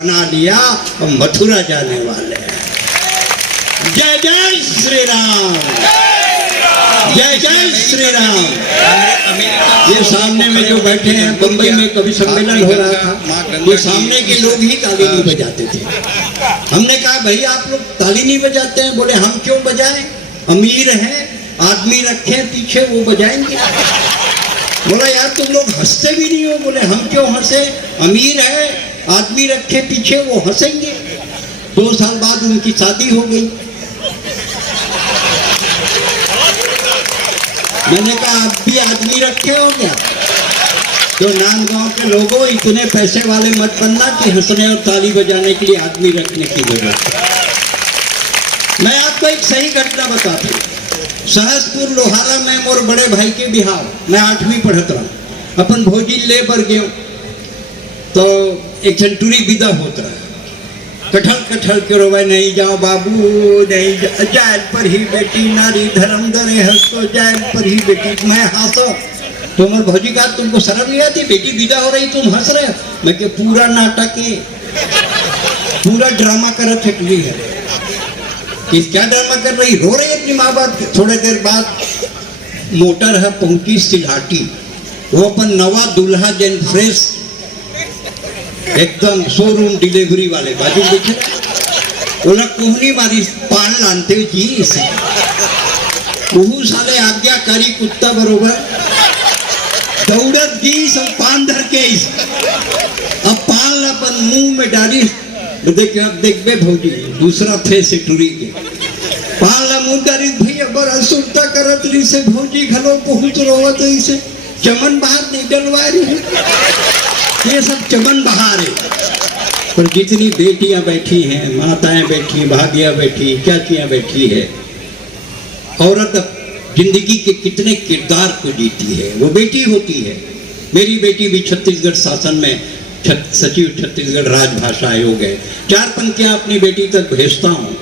बना लिया और मथुरा जाने वाले हैं। जय जय श्री राम, जय जय श्री राम। ये सामने में जो बैठे हैं, बम्बई में कभी सम्मेलन हो रहा था, ये सामने के लोग ही ताली नहीं बजाते थे। हमने कहा भाई आप लोग ताली नहीं बजाते हैं? बोले हम क्यों बजाएं, अमीर हैं, आदमी रखे पीछे वो बजाएंगे। बोला यार तुम लोग हंसते भी नहीं हो। बोले हम क्यों हंसे, अमीर है, आदमी रखे पीछे वो हंसेंगे। 2 साल बाद उनकी शादी हो गई। मैंने कहा आप भी आदमी रखे हो क्या? तो नांदगांव के लोगों, इतने पैसे वाले मत बनना कि हंसने और ताली बजाने के लिए आदमी रखने की जरूरत है। मैं आपको एक सही घटना बताता हूँ। सहसपुर लोहारा में मोर बड़े भाई के बिहार, मैं 8वीं पढ़त रहा, अपन भोजी ले पर गयो तो एक झंटूरी विदा होत रहा। कठल कठल के रोवे, नहीं जाओ बाबू नहीं जायल पर ही बेटी, नारी धर्म दरे हंसो जायल पर ही बेटी। मैं हंसो तो मोर भौजी का तुमको शर्म नहीं आती, बेटी विदा हो रही तुम हंस रहे हो? मैं के पूरा नाटक है, पूरा ड्रामा करत है। कि क्या ड्रामा कर रही, रो रही अपनी माँ बाप। थोड़े देर बाद मोटर है पहुंची सिलहाटी, वो अपन नवा दूल्हा जन फ्रेश एकदम शोरूम डिलीवरी वाले बाजू बैठे, बोला कोहनी मारी पान लानते जी इसे। वहू साले आज्ञाकारी कुत्ता बरोबर दौड़त जी सब पान धर के अब पान अपन मुंह में डाली। देखिए अब देख बे भौजी दूसरा थे से टूरी के पाला मुंडारी भैया बड़ा सुनता करत रही से भौजी घलो बहुत रोवत इसे चमन बहार नहीं डलवा रही। ये सब चमन बहार है। पर जितनी बेटियां बैठी हैं, माताएं बैठी, भागियां बैठी, चाचियां बैठी है, औरत जिंदगी के कितने किरदार को जीती है, वो बेटी होती है। मेरी बेटी भी छत्तीसगढ़ शासन में सचिव छत्तीसगढ़ राजभाषा आयोग है। 4 पंक्तियां अपनी बेटी तक भेजता हूँ।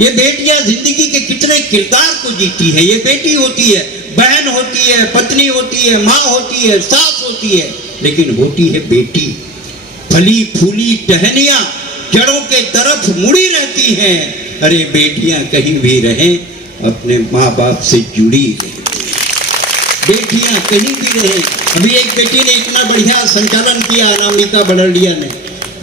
ये बेटियां जिंदगी के कितने किरदार को जीती है। ये बेटी होती है, बहन होती है, पत्नी होती है, माँ होती है, सास होती है, लेकिन होती है बेटी। फली फूली टहनियां जड़ों के तरफ मुड़ी रहती हैं। अरे बेटियां कहीं भी रहें अपने माँ बाप से जुड़ी रहें, बेटियां कहीं भी रहें। अभी एक बेटी ने इतना बढ़िया संचालन किया, अनामिका बड़लिया ने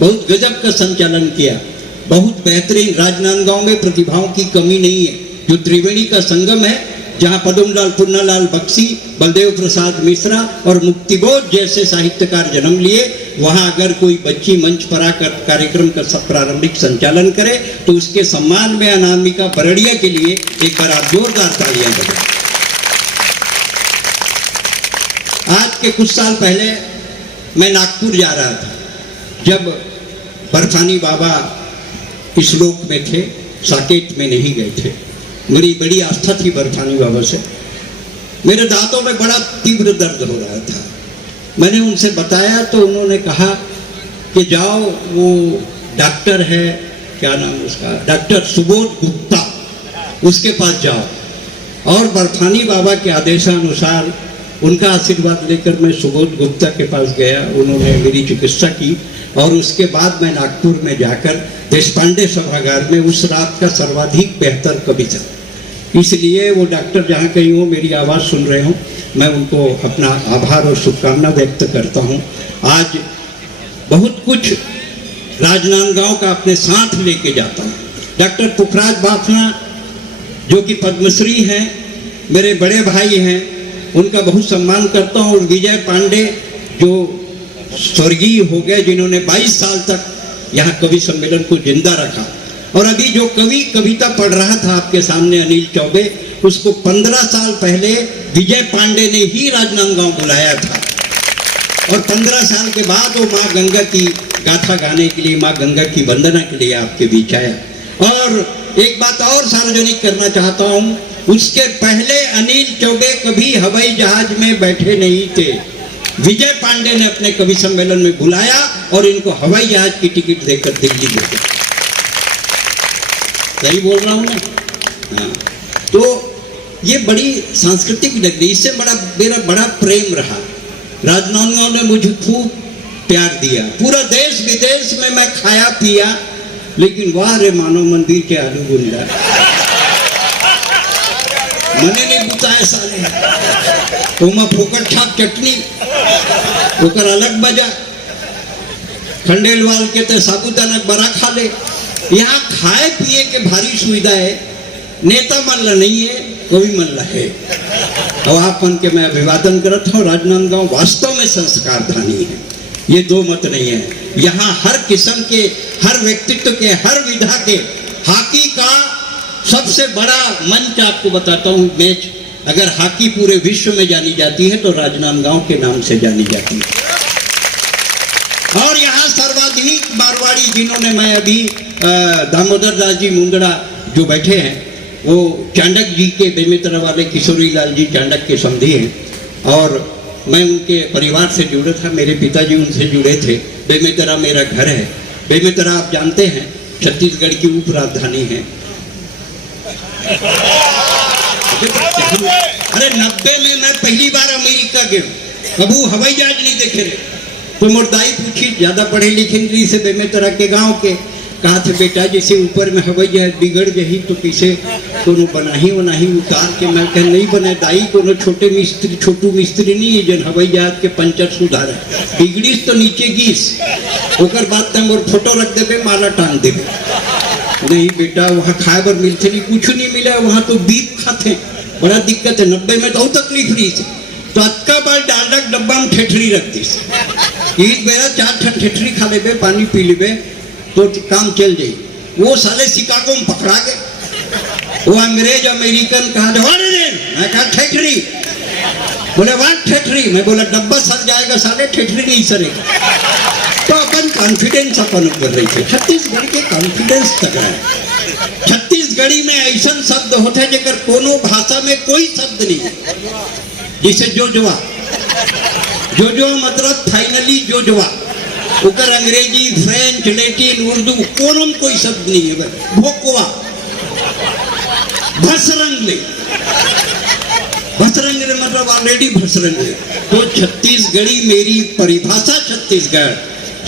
बहुत गजब का संचालन किया, बहुत बेहतरीन। राजनांदगांव में प्रतिभाओं की कमी नहीं है। जो त्रिवेणी का संगम है, जहां पदमलाल पुन्नालाल बख्शी, बलदेव प्रसाद मिश्रा और मुक्तिबोध जैसे साहित्यकार जन्म लिए, वहां अगर कोई बच्ची मंच पर आकर कार्यक्रम का प्रारंभिक संचालन करे तो उसके सम्मान में अनामिका बड़लिया के लिए एक बार आप जोरदार तालियां बजाएं। आज के कुछ साल पहले मैं नागपुर जा रहा था, जब बर्फानी बाबा इस लोक में थे, साकेत में नहीं गए थे। मेरी बड़ी आस्था थी बर्फानी बाबा से। मेरे दांतों में बड़ा तीव्र दर्द हो रहा था। मैंने उनसे बताया तो उन्होंने कहा कि जाओ, वो डॉक्टर है, क्या नाम उसका, डॉक्टर सुबोध गुप्ता, उसके पास जाओ। और बर्फानी बाबा के आदेशानुसार उनका आशीर्वाद लेकर मैं सुबोध गुप्ता के पास गया। उन्होंने मेरी चिकित्सा की और उसके बाद मैं नागपुर में जाकर देशपांडे सभागार में उस रात का सर्वाधिक बेहतर कवि था। इसलिए वो डॉक्टर जहाँ कहीं हो, मेरी आवाज़ सुन रहे हो, मैं उनको अपना आभार और शुभकामना व्यक्त करता हूँ। आज बहुत कुछ राजनांदगांव का अपने साथ लेके जाता हूँ। डॉक्टर पुखराज बाफना जो कि पद्मश्री हैं, मेरे बड़े भाई हैं, उनका बहुत सम्मान करता हूँ। और विजय पांडे जो स्वर्गीय हो गए, जिन्होंने 22 साल तक यहाँ कवि सम्मेलन को जिंदा रखा। और अभी जो कवि कविता पढ़ रहा था आपके सामने, अनिल चौबे, उसको 15 साल पहले विजय पांडे ने ही राजनांदगांव बुलाया था। और 15 साल के बाद वो माँ गंगा की गाथा गाने के लिए, माँ गंगा की वंदना के लिए आपके बीच आया। और एक बात और सार्वजनिक करना चाहता हूँ, उसके पहले अनिल चौबे कभी हवाई जहाज में बैठे नहीं थे। विजय पांडे ने अपने कवि सम्मेलन में बुलाया और इनको हवाई जहाज की टिकट देकर दिल्ली भेजा। सही बोल रहा हूँ ना? हाँ। तो ये बड़ी सांस्कृतिक नगरी, इससे मेरा बड़ा प्रेम रहा। राजनांदगांव ने मुझे खूब प्यार दिया, पूरा देश विदेश में मैं खाया पिया, लेकिन वाह रे मानव मंदिर के आलू गुंडा मैंने नहीं बताया साले। तो मैं फोकट छाप चटनी ओकर अलग बजा, खंडेलवाल के तो साबुदाना बड़ा खा ले। यहाँ खाए पिए के भारी सुविधा है, नेता मल्ला नहीं है, कोई मल्ला है। और आपन के मैं अभिवादन करता हूँ। राजनांदगांव वास्तव में संस्कार धानी है, ये दो मत नहीं है। यहाँ हर किस्म के, हर व्यक्तित्व के, हर विधा के, हॉकी का सबसे बड़ा मंच आपको बताता हूँ मैच, अगर हॉकी पूरे विश्व में जानी जाती है तो राजनांदगांव के नाम से जानी जाती है। और यहाँ सर्वाधिक मारवाड़ी, जिन्होंने मैं अभी दामोदर दास जी मुंदड़ा जो बैठे हैं, वो चांडक जी के बेमेतरा वाले किशोरी लाल जी चांडक के समधी हैं, और मैं उनके परिवार से जुड़ा था, मेरे पिताजी उनसे जुड़े थे। बेमेतरा मेरा घर है। बेमेतरा आप जानते हैं छत्तीसगढ़ की उप राजधानी है। अरे 90 में मैं पहली बार अमेरिका गया, कबू हवाई जहाज नहीं देखे रहे। तो मुर्दाई पूछी, ज्यादा पढ़े लिखे नहीं से बेमेतरा के गांव के, कहा थे बेटा जैसे ऊपर में हवाई जहाज बिगड़ गई तो किसे कोनो बनाही वनाही उतार के, मैं कह नहीं बने दाई, कोनो छोटे मिस्त्री, छोटू मिस्त्री नहीं है जन हवाई जहाज के पंचर सुधार है, बिगड़ीस तो नीचे गिस, ओकर बाद तम और फोटो रख देवे, माला टांग देवे। नहीं बेटा वहाँ खाए बर मिलते नहीं, कुछ नहीं मिला वहाँ तो बीफ खाते, बड़ा दिक्कत है। 90 में तो तकलीफ रही थी, तो अक्का बार डालडा डब्बा में ठेठरी रख दी, एक बेरा 4 ठन ठेठरी खा लेबे, पानी पी लेबे तो काम चल जाए। वो साले शिकागो में पकड़ा गए, वो अंग्रेज अमेरिकन कहा मैं कहा ठेठरी, बोले वाट ठेठरी, मैं बोला डब्बा सर जाएगा साले, ठेठरी नहीं सरेगा। तो अपन कॉन्फिडेंस अपन कर रही थे। छत्तीसगढ़ के कॉन्फिडेंस तक है। छत्तीसगढ़ी में ऐसा शब्द होता है जेकर कोनो भाषा में कोई शब्द नहीं है, जैसे जोजवा, जोजवा मतलब फाइनली जोजवा, उकर अंग्रेजी, फ्रेंच, लैटिन, उर्दू कोनों में कोई शब्द नहीं है। भोकवा, भसरंगले, भसरंगले मतलब ऑलरेडी भसरंगले। तो छत्तीसगढ़ी मेरी परिभाषा छत्तीसगढ़,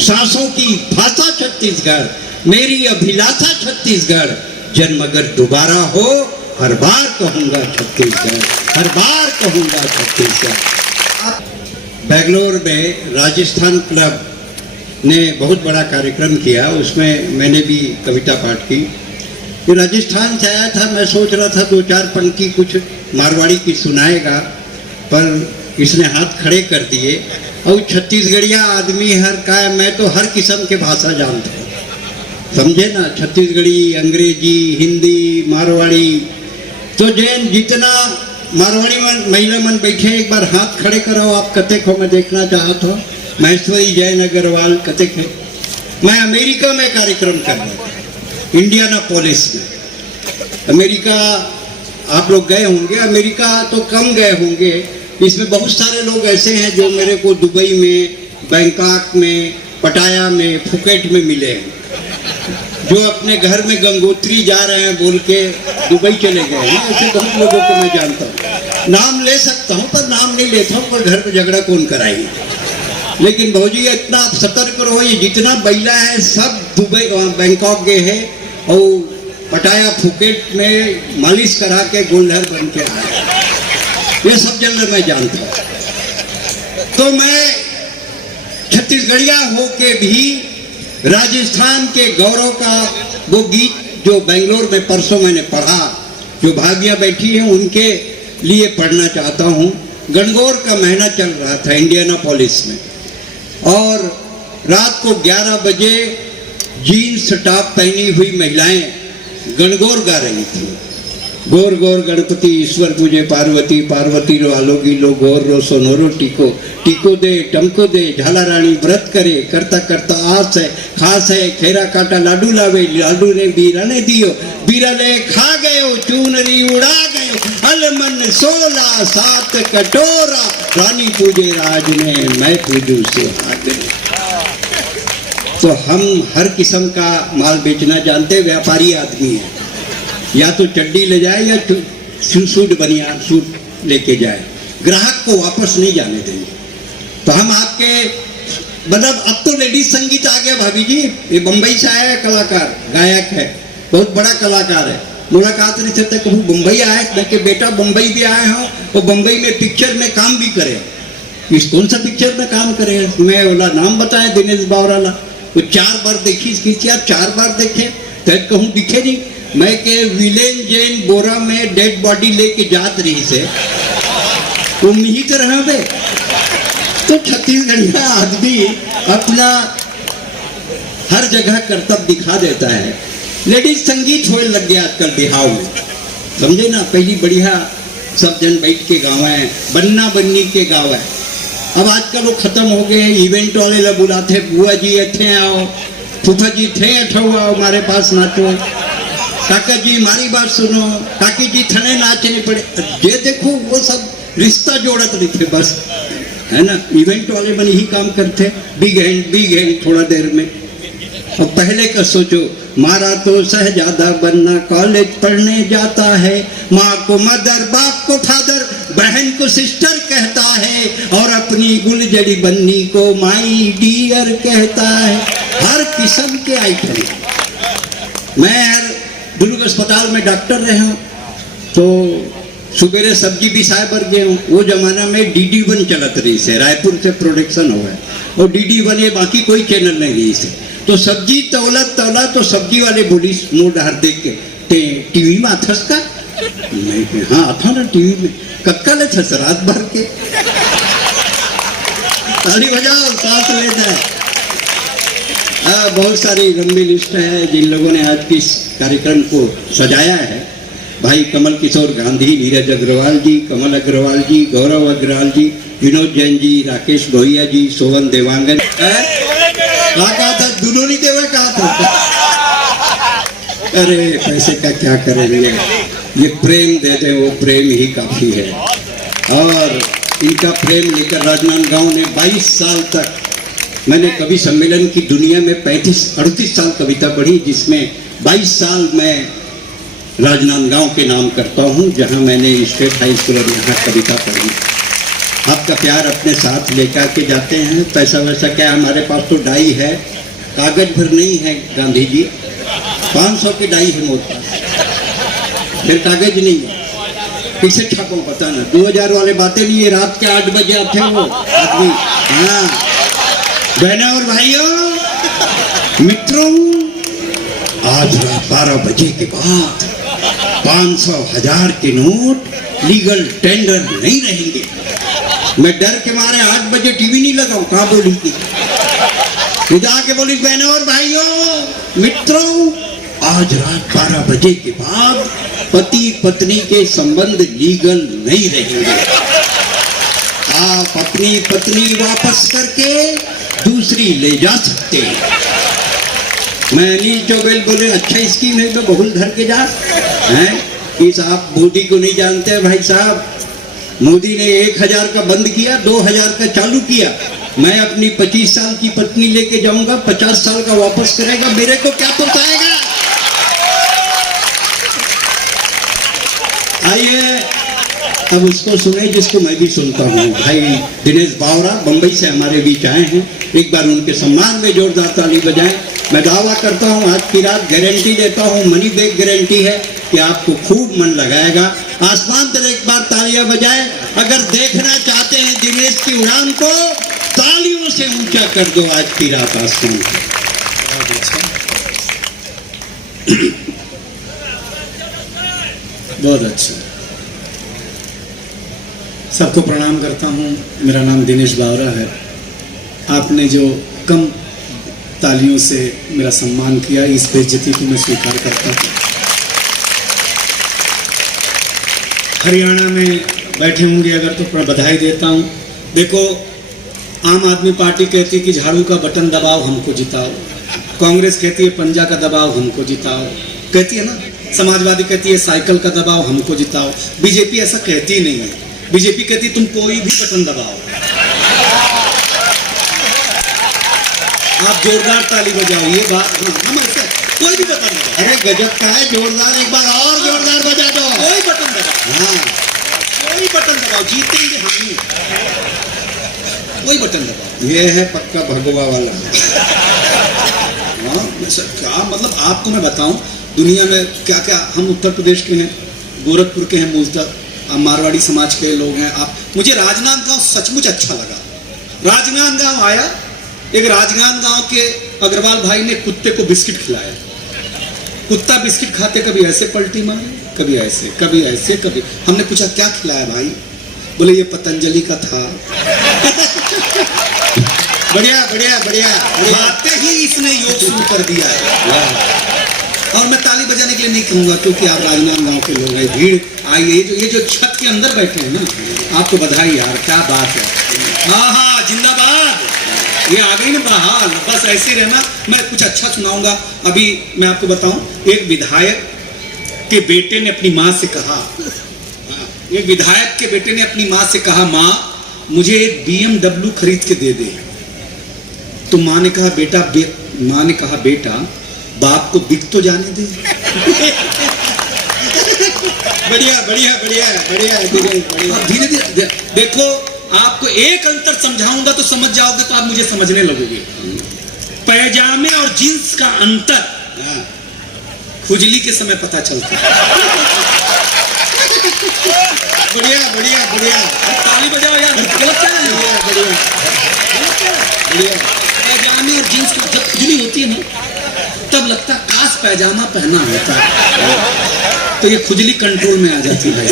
सांसों की भाषा छत्तीसगढ़, मेरी अभिलाषा छत्तीसगढ़। जन्म अगर दोबारा हो हर बार कहूंगा छत्तीसगढ़, हर बार कहूंगा छत्तीसगढ़। बेंगलोर में राजस्थान क्लब ने बहुत बड़ा कार्यक्रम किया, उसमें मैंने भी कविता पाठ की। ये राजस्थान से आया था, मैं सोच रहा था 2-4 पंक्ति कुछ मारवाड़ी की सुनाएगा, पर इसने हाथ खड़े कर दिए। और छत्तीसगढ़िया आदमी हर का, मैं तो हर किस्म के भाषा जानता हूँ, समझे ना, छत्तीसगढ़ी, अंग्रेजी, हिंदी, मारवाड़ी। तो जैन जितना मारवाड़ी मन महिला मन बैठे, एक बार हाथ खड़े कराओ, आप कते को मैं देखना चाहता हूँ। महेश्वरी जैन अग्रवाल कते थे। मैं अमेरिका में कार्यक्रम कर रहा था, इंडियानापोलिस में। अमेरिका आप लोग गए होंगे, अमेरिका तो कम गए होंगे, इसमें बहुत सारे लोग ऐसे हैं जो मेरे को दुबई में, बैंकॉक में, पटाया में, फुकेट में मिले हैं, जो अपने घर में गंगोत्री जा रहे हैं बोल के दुबई चले गए हैं। ऐसे बहुत लोगों को मैं जानता हूँ, नाम ले सकता हूँ पर नाम नहीं लेता हूँ, पर घर पे झगड़ा कौन कराएंगे। लेकिन भौजी इतना आप सतर्क रहो, ये जितना बैला है सब दुबई बैंकॉक गए हैं और पटाया फुकेट में मालिश करा के गोल्डर बन के आया, ये सब जगह मैं जानता हूँ। तो मैं छत्तीसगढ़िया हो के भी राजस्थान के गौरव का वो गीत जो बेंगलोर में परसों मैंने पढ़ा, जो भाभियाँ बैठी हैं उनके लिए पढ़ना चाहता हूँ। गणगौर का महीना चल रहा था इंडियानापोलिस में, और रात को 11 बजे जीन्स टॉप पहनी हुई महिलाएं गणगौर गा रही थी। गोर गोर गणपति ईश्वर पूजे पार्वती, पार्वती रो आलोगी लो, गोर रो सोनोरो टीको, टीको दे टमको दे, झाला रानी व्रत करे, करता करता आस है खास है, खेरा काटा लाडू लावे, लाडू ने बीरा ने दियो, बीरा ले खा गयो, चूनरी उड़ा गयो, अलमन 16 7 कटोरा, रानी पूजे राज ने मैं पूजू सुहागने। तो हम हर किस्म का माल बेचना जानते, व्यापारी आदमी है, या तो चड्डी ले जाए या सूट बनियान सूट लेके जाए, ग्राहक को वापस नहीं जाने देंगे। तो हम आपके मतलब अब तो लेडीज संगीत आ गया भाभी जी। ये बम्बई से आया है कलाकार, गायक है, बहुत बड़ा कलाकार है। मुलाकात नहीं सकते, कभी मुंबई आए मैं कि बेटा मुंबई भी आए हो, वो मुंबई में पिक्चर में काम भी करे। इस कौन सा पिक्चर में काम करे? मैं बोला नाम बताया, दिनेश बावराला। वो 4 बार देखी इसकी, 4 बार देखे तो कहूँ दिखे नहीं। मैं के विलेन जैन बोरा में डेड बॉडी लेके जात रही से वो ही तो रहा बे। तो छत्तीसगढ़िया आदमी अपना हर जगह कर्तव्य दिखा देता है। लेडीज संगीत होने लग गया आजकल बिहाव में, समझे ना। पहली बढ़िया सब जन बैठ के गावा है, बन्ना बन्नी के गावा है। अब आजकल वो खत्म हो गए हैं। इवेंट वाले लोग बुलाते, बुआ जी थे आओ, फूफा जी थे अठो आओ हमारे पास नाचो, काका जी हमारी बात सुनो, काकी जी थने नाचने पड़े। ये देखो वो सब रिश्ता जोड़त नहीं थे बस, है ना। इवेंट वाले बन ही काम करते, बिग हैंड थोड़ा देर में। और पहले का सोचो, मारा तो शहजादा बनना कॉलेज पढ़ने जाता है, माँ को मदर, बाप को फादर, बहन को सिस्टर कहता है, और अपनी गुलजड़ी बन्नी को माई डियर कहता है। हर किस्म के आइटम। मैं दुर्ग अस्पताल में डॉक्टर रहा, तो सुबेरे सब्जी भी साहब गए हूँ। वो जमाना में DD1 चलत रही से, रायपुर से प्रोडक्शन हुआ है, और DD1 ये बाकी कोई चैनल नहीं रही से। तो सब्जी तौला तो सब्जी वाले बोली मुंह डार देख के, टीवी में आथस का? मैं हाँ आता ना टीवी में। कक्का ले थस रात भर के। ताली बजाओ, सांस लेता है। बहुत सारी लंबी लिस्ट है जिन लोगों ने आज की इस कार्यक्रम को सजाया है। भाई कमल किशोर गांधी, नीरज अग्रवाल जी, कमल अग्रवाल जी, गौरव अग्रवाल जी, विनोद जैन जी, राकेश गोहिया जी, सोवन देवांगन। कहा था दोनों नहीं देवा, कहा था। अरे पैसे का क्या करेंगे, ये प्रेम दे दे, वो प्रेम ही काफी है। और इनका प्रेम लेकर राजनांदगांव ने 22 साल तक, मैंने कवि सम्मेलन की दुनिया में 38 साल कविता पढ़ी, जिसमें 22 साल मैं राजनांदगांव के नाम करता हूँ, जहाँ मैंने स्टेट हाई स्कूल और यहाँ कविता पढ़ी। आपका प्यार अपने साथ लेकर के जाते हैं। पैसा वैसा क्या, हमारे पास तो डाई है, कागज भर नहीं है गांधी जी, 500 की डाई है मोटे, फिर कागज नहीं है। किसे छापो पता ना, 2000 वाले बातें नहीं है। रात के 8 बजे आते हो आदमी। हाँ बहनों और भाइयों मित्रों, आज रात 12 बजे के बाद 500, 1000 के नोट लीगल टेंडर नहीं रहेंगे। मैं डर के मारे 8 बजे टीवी नहीं लगाऊं, कहाँ बोली थी खुदा के बोली। बहनों और भाइयों मित्रों, आज रात 12 बजे के बाद पति पत्नी के संबंध लीगल नहीं रहेंगे। आप अपनी पत्नी वापस करके दूसरी ले जा सकते हैं। मैं अनिल चौबेल बोले, अच्छा स्कीम है तो बहुल धर के जा हैं। इस आप मोदी को नहीं जानते हैं भाई साहब। मोदी ने 1000 का बंद किया, 2000 का चालू किया। मैं अपनी 25 साल की पत्नी लेके जाऊंगा, 50 साल का वापस करेगा, मेरे को क्या पहुंचाएगा? आइए अब उसको सुने जिसको मैं भी सुनता हूँ। भाई दिनेश बावरा बंबई से हमारे बीच आए हैं, एक बार उनके सम्मान में जोरदार ताली बजाएं। मैं दावा करता हूँ आज की रात गारंटी देता हूँ, मनी बैक गारंटी है कि आपको खूब मन लगाएगा। आसमान पर एक बार तालियां बजाएं। अगर देखना चाहते हैं दिनेश की उड़ान को, तालियों से ऊंचा कर दो आज की रात आसमान को। बहुत अच्छा। सबको प्रणाम करता हूँ। मेरा नाम दिनेश बावरा है। आपने जो कम तालियों से मेरा सम्मान किया, इस बेइज्जती को मैं स्वीकार करता हूँ। हरियाणा में बैठे होंगे अगर तो बधाई देता हूँ। देखो, आम आदमी पार्टी कहती है कि झाड़ू का बटन दबाओ हमको जिताओ, कांग्रेस कहती है पंजा का दबाओ हमको जिताओ, कहती है ना। समाजवादी कहती है साइकिल का दबाओ हमको जिताओ। बीजेपी ऐसा कहती नहीं है। बीजेपी कहती तुम कोई भी बटन दबाओ। आप जोरदार ताली बजाओ। ये बात हम ऐसा कोई भी बटन दबाओ। अरे गजब का है, जोरदार एक बार और जोरदार बजा दो। कोई बटन दबाओ। हाँ कोई बटन दबाओ, जीतेंगे हम ही। कोई बटन दबाओ। ये है पक्का भगवा वाला। हाँ, क्या मतलब आपको मैं बताऊं दुनिया में क्या क्या, हम उत्तर प्रदेश के हैं, गोरखपुर के हैं मूलतः, आप मारवाड़ी समाज के लोग हैं। आप, मुझे राजनांदगांव सचमुच अच्छा लगा। राजनांदगांव आया, एक राजनांदगांव के अग्रवाल भाई ने कुत्ते को बिस्किट खिलाया। कुत्ता बिस्किट खाते कभी ऐसे पलटी मारे, कभी ऐसे, कभी ऐसे, कभी। हमने पूछा क्या खिलाया भाई? बोले ये पतंजलि का था। बढ़िया बढ़िया बढ़िया। खाते ही इसने योग शुरू कर दिया है। और मैं ताली बजाने के लिए नहीं कहूंगा क्योंकि आप राजनांदगांव के लोग हैं, भीड़ आई है। ये जो छत के अंदर बैठे हैं ना, आपको बधाई यार, क्या बात है। हाँ हाँ, जिंदाबाद। ये आ गई ना बहाल, बस ऐसे ही रहना। मैं कुछ अच्छा सुनाऊंगा। अभी मैं आपको बताऊं, एक विधायक के बेटे ने अपनी माँ से कहा, एक विधायक के बेटे ने अपनी माँ से कहा, माँ मुझे एक BMW खरीद के दे दे। तो माँ ने कहा बेटा बाप को बिक तो जाने दे। बढ़िया बढ़िया बढ़िया बढ़िया। धीरे धीरे देखो, आपको एक अंतर समझाऊंगा तो समझ जाओगे, तो आप मुझे समझने लगोगे। पैजामे और जींस का अंतर खुजली के समय पता चलता है। बढ़िया बढ़िया बढ़िया। ताली बजाओ यार, गलत क्या है? बढ़िया बढ़िया। पैजामे और जींस की जब खुजली होती है ना, तब लगता है काश पैजामा पहना होता है, तो ये खुजली कंट्रोल में आ जाती है।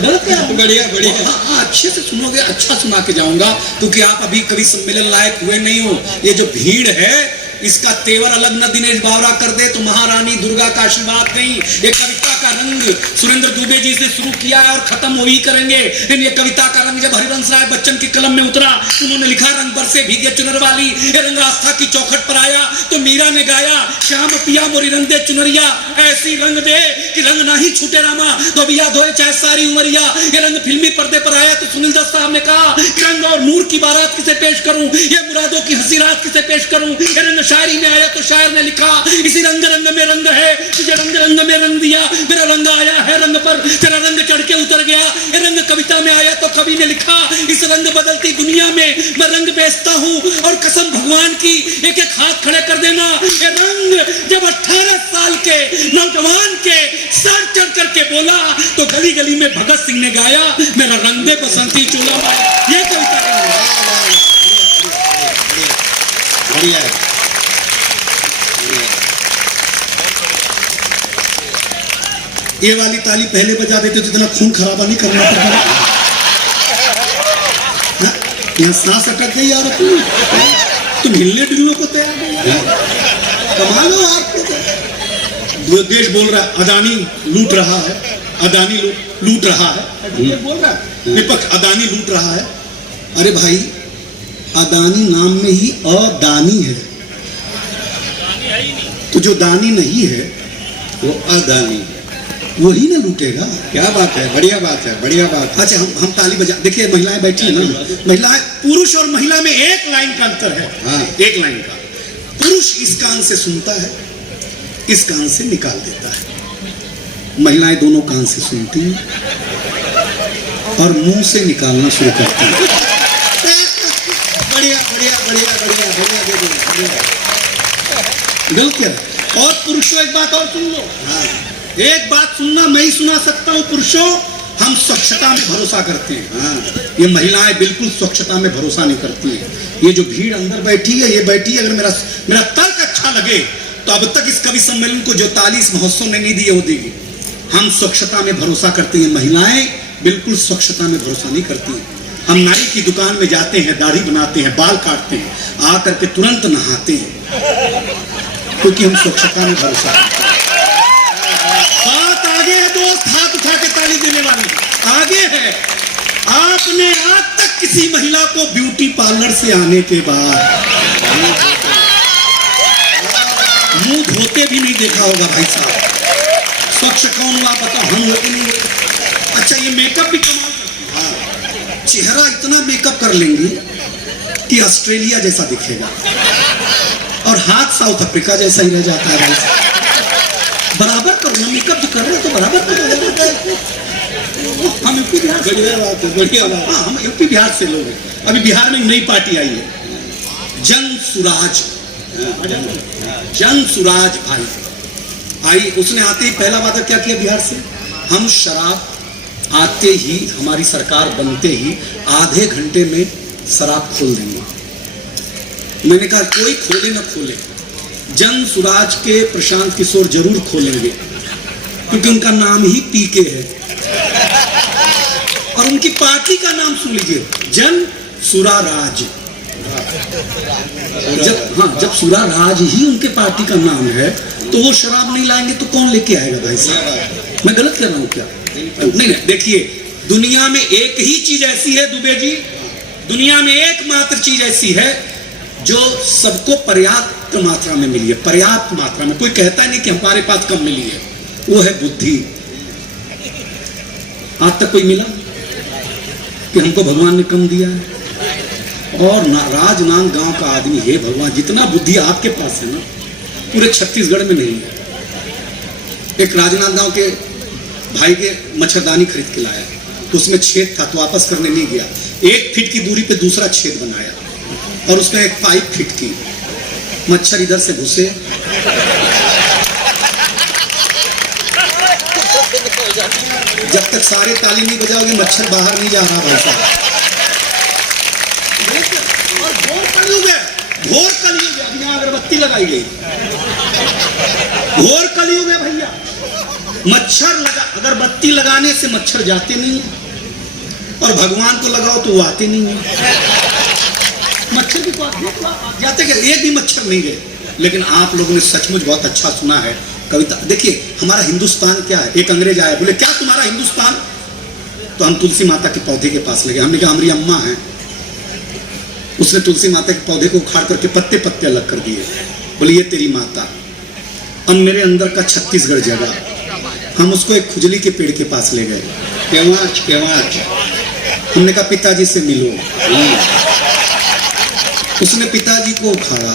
गलत क्या? बढ़िया बढ़िया। हाँ, अच्छे से सुनोगे, अच्छा सुना के जाऊंगा, क्योंकि आप अभी कभी सम्मेलन लायक हुए नहीं हो। ये जो भीड़ है, इसका तेवर अलग न दिनेश बावरा कर दे तो महारानी दुर्गा का आशीर्वाद नहीं। ये कविता का रंग सुरेंद्र दुबे जी से शुरू किया और खत्म वही करेंगे। लेकिन ये कविता का रंग जब हरिवंश राय बच्चन की कलम में उतरा, उन्होंने लिखा रंग बरसे भीगे चुनर वाली। ये रंग आस्था की चौखट पर आया तो मीरा ने गाया, श्याम पिया मोरी रंग दे चुनरिया, ऐसी रंग दे कि रंग ना ही छूटे रामा, धोबिया धोए चाहे सारी उमरिया। ये रंग फिल्मी पर्दे पर आया तो सुनील दत्त साहब ने कहा, रंग और नूर की बारात किसे पेश करूं, ये मुरादों की हंसी रात किसे पेश करूं। ये रंग शायरी में आया तो शायर ने लिखा, इसी रंग रंग में रंग है, तुझे रंग रंग में रंग दिया, मेरा रंग आया है रंग पर, तेरा रंग चढ़ के उतर गया। ये रंग कविता में आया तो कवि ने लिखा, इस रंग बदलती दुनिया में मैं रंग बेचता हूं और कसम भगवान की एक एक हाथ खड़े कर देना। ये रंग जब 18 साल के नौजवान के सर चढ़ करके बोला तो गली गली में भगत सिंह ने गाया, मेरा रंग दे बसंती चोला। ये कविता का बढ़िया। ये वाली ताली पहले बजा देते तो इतना खून खराबा नहीं करना पड़ता। यहाँ सांस अटक गई यार, तुम हिलने डुलने को तैयार नहीं। कमाल हो आप। देश बोल रहा है अदानी लूट रहा है, अदानी लूट रहा है, बोल रहा है विपक्ष अदानी लूट रहा है। अरे भाई, अदानी नाम में ही अदानी है, तो जो दानी नहीं है वो अदानी, वही ना लूटेगा। क्या बात है, बढ़िया बात है, बढ़िया बात है। अच्छा, हम ताली बजा, देखिए महिलाएं बैठी है ना, महिलाएं, पुरुष और महिला में एक लाइन का अंतर है। हाँ। एक लाइन का। पुरुष इस कान से सुनता है, इस कान से निकाल देता है। महिलाएं दोनों कान से सुनती हैं और मुंह से निकालना शुरू करती हैं। बढ़िया बढ़िया बढ़िया बढ़िया बढ़िया। गलत क्या है? और पुरुषों एक बात और सुन लो। हाँ। एक बात सुनना, मैं ही सुना सकता हूं। पुरुषों, हम स्वच्छता में भरोसा करते हैं। हाँ। ये महिलाएं बिल्कुल स्वच्छता में भरोसा नहीं करती हैं। ये जो भीड़ अंदर बैठी है, ये बैठी है, अगर मेरा तर्क अच्छा लगे तो अब तक इस कवि सम्मेलन को जो ताली इस महोत्सव ने नहीं दी है वो देगी। हम स्वच्छता में भरोसा करते हैं, महिलाएं बिल्कुल स्वच्छता में भरोसा नहीं करती हैं। हम नाई की दुकान में जाते हैं, दाढ़ी बनाते हैं, बाल काटते हैं, आकर के तुरंत नहाते हैं, क्योंकि हम स्वच्छता में भरोसा करते हैं। बात आगे है दोस्त, हाथ उठा के ताली देने वाली आगे है। आपने आज तक किसी महिला को ब्यूटी पार्लर से आने के बाद मुंह धोते भी नहीं देखा होगा भाई साहब। स्वच्छ कौन हुआ बताओ, हम हो कि नहीं हो? अच्छा, ये मेकअप भी कमाल करती है। चेहरा इतना मेकअप कर लेंगी कि ऑस्ट्रेलिया जैसा दिखेगा और हाथ साउथ अफ्रीका जैसा ही रह जाता है भाई साहब। बराबर करो ना, मेकअप जो कर रहे हो तो बराबर करो। हम यूपी बिहार से, बढ़िया बात है, बढ़िया बात है। हाँ, हम यूपी बिहार से लोग हैं। अभी बिहार में एक नई पार्टी आई है, जन सुराज, जन सुराज भाई आई। उसने आते ही पहला वादा क्या किया बिहार से, हम शराब आते ही, हमारी सरकार बनते ही आधे घंटे में शराब खोल देंगे। मैंने कहा कोई खोले ना खोले, जन सुराज के प्रशांत किशोर जरूर खोलेंगे, क्योंकि उनका नाम ही पीके है और उनकी पार्टी का नाम सुन लीजिए, जन सुराराज। जब सुराराज ही उनके पार्टी का नाम है तो वो शराब नहीं लाएंगे तो कौन लेके आएगा भाई साहब? मैं गलत कर रहा हूं क्या? नहीं, देखिए, दुनिया में एक ही चीज ऐसी है दुबे जी, दुनिया में एकमात्र चीज ऐसी है जो सबको पर्याप्त मात्रा में मिली है, पर्याप्त मात्रा में। कोई कहता नहीं कि हमारे पास कम मिली है, वो है बुद्धि। आज तक कोई मिला कि हमको भगवान ने कम दिया है? और राजनांद गांव का आदमी, हे भगवान, जितना बुद्धि आपके पास है ना, पूरे छत्तीसगढ़ में नहीं है। एक राजनांद गांव के भाई के मच्छरदानी खरीद के लाया, तो उसमें छेद था तो वापस करने नहीं गया, 1 फीट की दूरी पे दूसरा छेद बनाया और उसमें एक पाइप फिट की, मच्छर इधर से घुसे, जब तक सारे ताली नहीं बजाओगे मच्छर बाहर नहीं जा रहा भाई साहब। और घोर कलयुग है, घोर कलयुग है। अभी यहाँ अगरबत्ती लगाई गई, घोर कलयुग है भैया। मच्छर लगा, अगरबत्ती लगाने से मच्छर जाते नहीं है, और भगवान को लगाओ तो वो आते नहीं है। मच्छर भी जाते क्या, एक भी मच्छर नहीं गए। लेकिन आप लोगों ने सचमुच बहुत अच्छा सुना है कविता। देखिए, हमारा हिंदुस्तान क्या है? एक अंग्रेज आया, बोले क्या तुम्हारा हिंदुस्तान? तो हम तुलसी माता के पौधे के पास लगे, हमने कहा हमारी अम्मा है। उसने तुलसी माता के पौधे को उखाड़ करके पत्ते पत्ते अलग कर दिए, बोले ये तेरी माता। अब मेरे अंदर का छत्तीसगढ़ जगह, हम उसको एक खुजली के पेड़ के पास ले गए, केवाच केवाच। हमने कहा पिताजी से मिलो। उसने पिताजी को उखाड़ा,